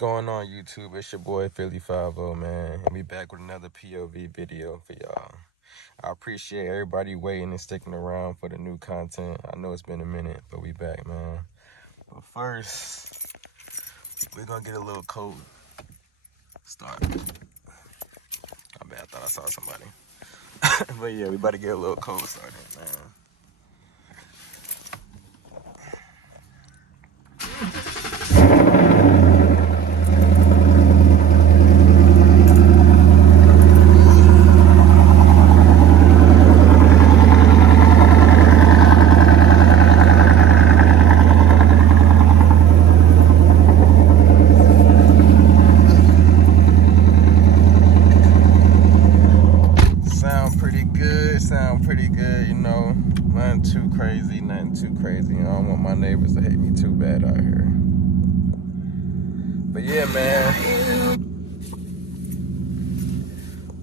Going on YouTube? It's your boy Philly50, man, and we back with another POV video for y'all. I appreciate everybody waiting and sticking around for the new content. I know it's been a minute, but we back, man. But first, we're gonna get a little coat start. My bad, I thought I saw somebody. But yeah, we about to get a little coat started, man. Sound pretty good, you know. Nothing too crazy. I don't want my neighbors to hate me too bad out here. But yeah, man.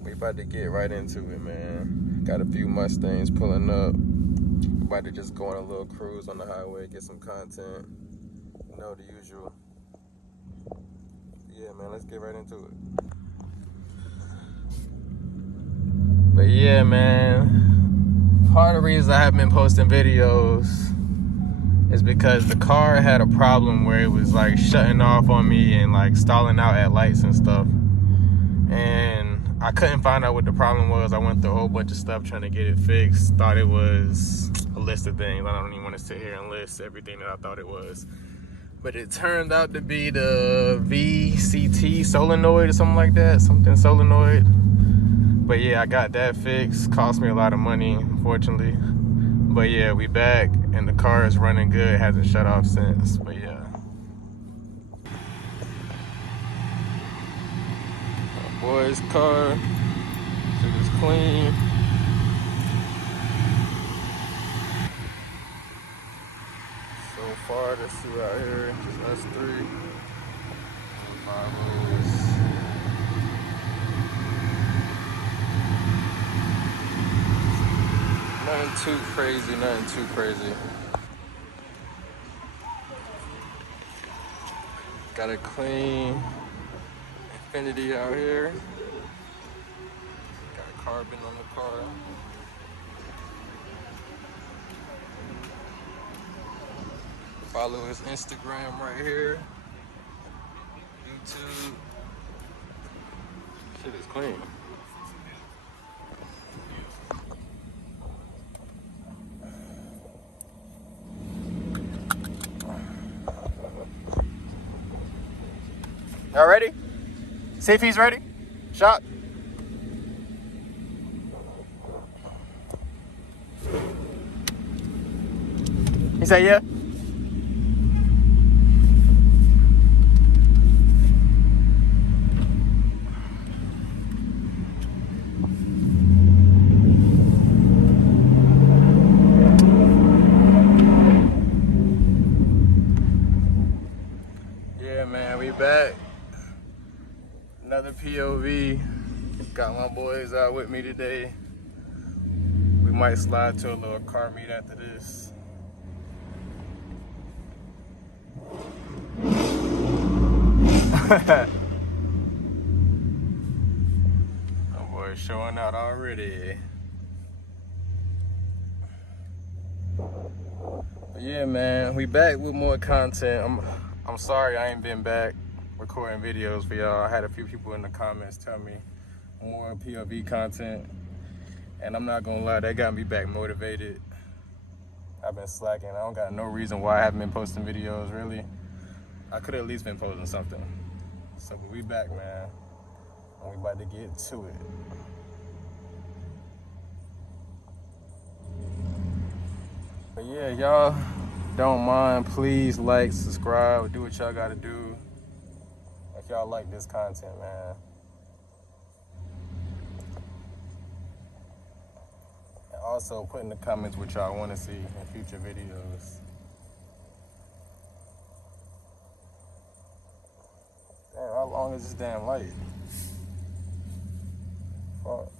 We about to get right into it, man. Got a few Mustangs pulling up. About to just go on a little cruise on the highway, get some content. You know, the usual. Yeah, man, let's get right into it. But yeah, man, part of the reason I haven't been posting videos is because the car had a problem where it was like shutting off on me and like stalling out at lights and stuff. And I couldn't find out what the problem was. I went through a whole bunch of stuff trying to get it fixed. Thought it was a list of things. I don't even want to sit here and list everything that I thought it was. But it turned out to be the VCT solenoid or something like that. Something solenoid. But yeah, I got that fixed. Cost me a lot of money, unfortunately. But yeah, we back and the car is running good. It hasn't shut off since. But yeah. My boy's car. Shit is clean. So far, let's see out here. Just us three. 5 rows. Nothing too crazy. Got a clean Infinity out here. Got a carbon on the car. Follow his Instagram right here. YouTube. Shit is clean. Y'all ready? See if he's ready. Shot. He said yeah. Yeah, man, we back. Another POV. Got my boys out with me today. We might slide to a little car meet after this. My boy's showing out already. But yeah, man, we back with more content. I'm sorry I ain't been back recording videos for y'all. I had a few people in the comments tell me more POV content, and I'm not gonna lie, that got me back motivated. I've been slacking. I don't got no reason why I haven't been posting videos, really. I could have at least been posting something. So but we back, man, and we about to get to it. But yeah, y'all don't mind, please like, subscribe, do what y'all gotta do if y'all like this content, man. And also put in the comments what y'all want to see in future videos. Damn, how long is this damn light? Fuck.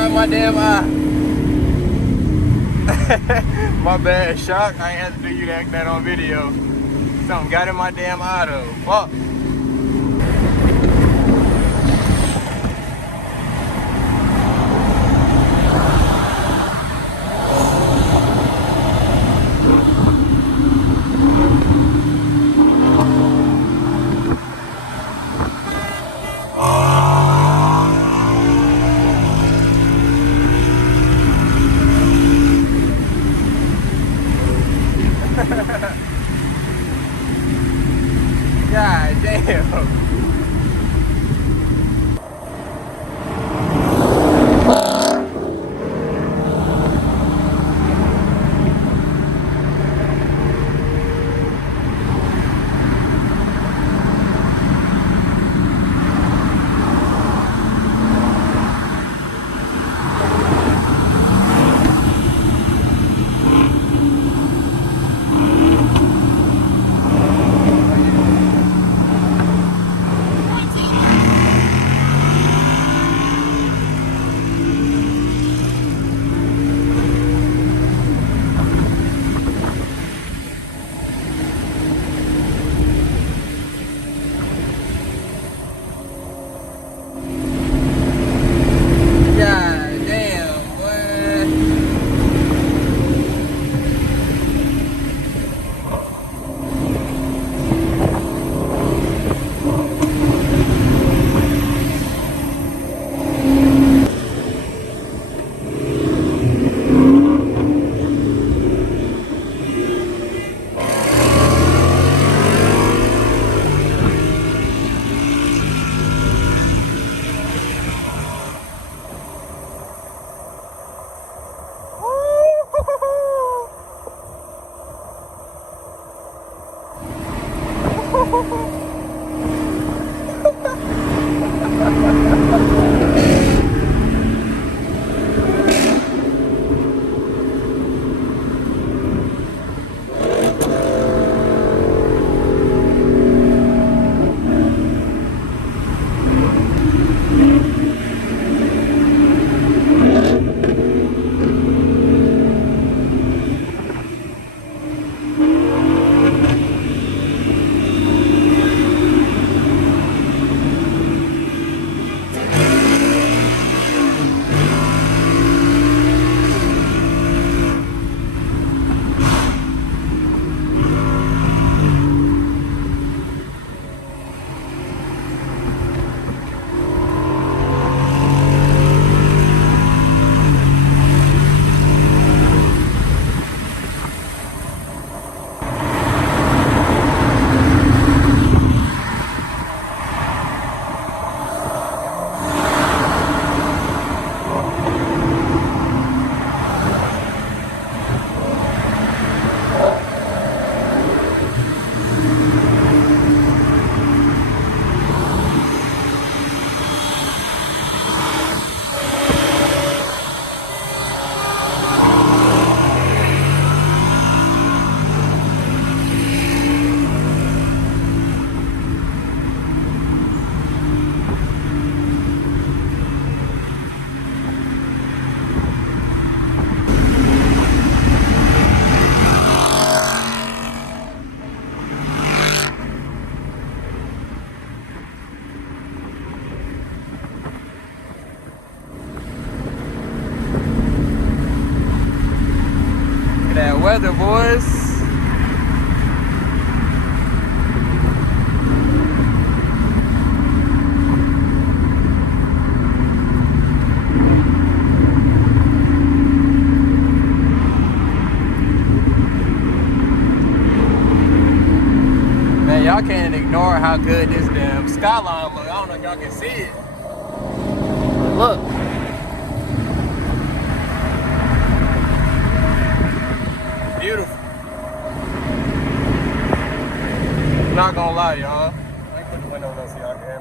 got in my damn eye. My bad, Shock. I ain't had to do you that on video. Something got in my damn eye though. Fuck. God damn. That weather, boys. Man, y'all can't ignore how good this damn skyline look. I don't know if y'all can see it. Look. Beautiful. I'm not gonna lie, y'all. Let me put the windows up so y'all can hear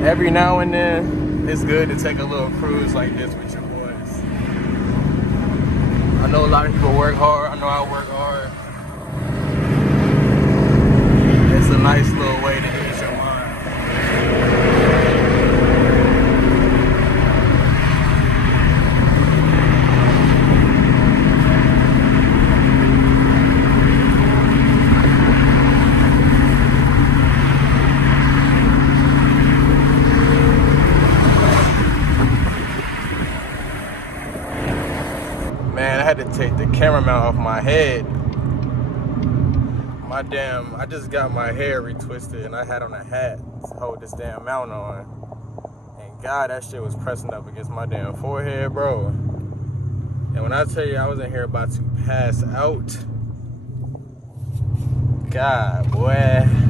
me. Every now and then, it's good to take a little cruise like this with your boys. I know a lot of people work hard. I know I work hard. It's a nice little way to ease your mind. had to take the camera mount off my head. I just got my hair retwisted and I had on a hat to hold this damn mount on. And God, that shit was pressing up against my damn forehead, bro. And when I tell you I was in here about to pass out, God, boy.